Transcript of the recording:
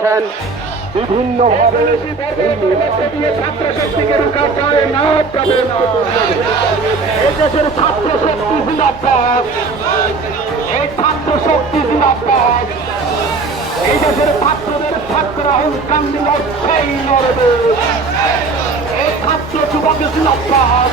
করছেন বিভিন্নভাবে ছাত্র শক্তিকে রুখা যায় না, যাবে না। এই দেশের ছাত্র শক্তি জিন্দাবাদ, এই ছাত্র শক্তি জিন্দাবাদ। এই দেশের ছাত্রদের ছাত্র রাহুল গান্ধী লড়ছেই লড়বে। এই ছাত্র যুবক জিন্দাবাদ।